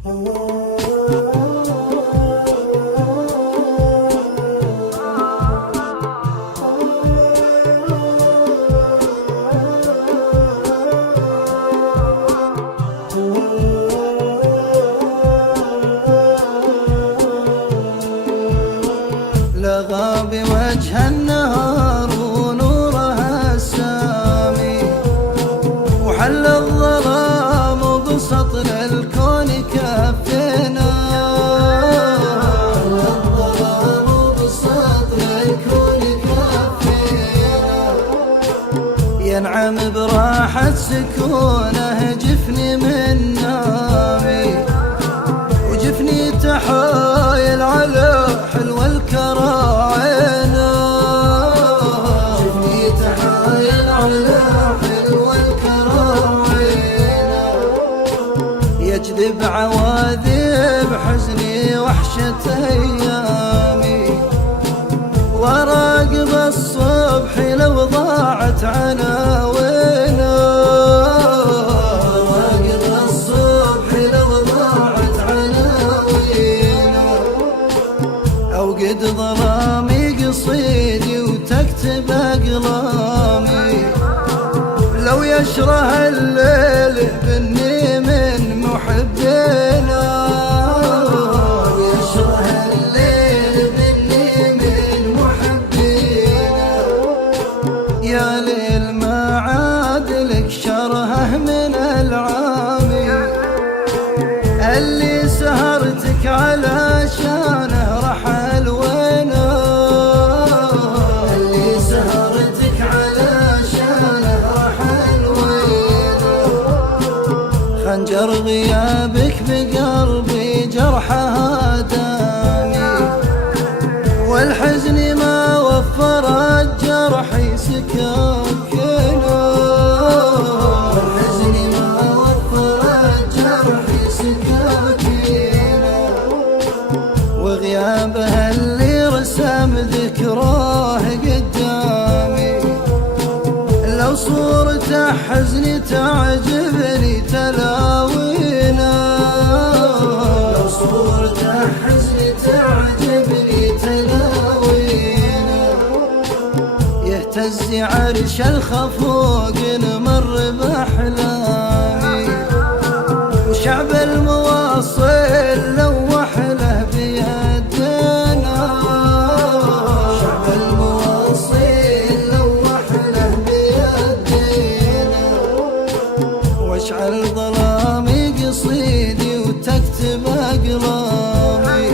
لغى بوجه النهار ونورها السامي، وحل الظلام وبسطر الكون كفينا. حل الظلام وبسطر الكون كفينا، ينعم براحة سكونه جفني من نامي، وجفني تحايل على حلو الكراعينا. جفني تحايل على حلو الكراعينا، يجذب عواذب حزني وحشة أيامي، وراقب الصبح لو ضاعت عناوينا. وراقب الصبح لو ضاعت عناوينا، أوقد ظلامي قصيدي وتكتب أقلامي، لو يشره الليل مني من محبينا. لو يشره الليل مني من محبينا، يا ليل ما عاد لك شرهه من العامي، اللي سهرتك علشانه رحل وينا. اللي سهرتك علشانه رحل وينا، خنجر غيابك بقلبي جرحها دامي، والحزن ما وفر الجرح سكاكنا. والحزن ما وفر الجرح سكاكنا، وغيابه اللي رسم ذكراه قدامي، لو صورته حزني تعجبني تلاوينا. لو صورته حزني تعجبني تلاوينا، يهتز عرش الخفوق نمر بأحلامي، وشعب المواصل لوح له بيدنا. شعب المواصل لوح له بيدنا، واشعل ظلامي قصيدي وتكتب أقلامي،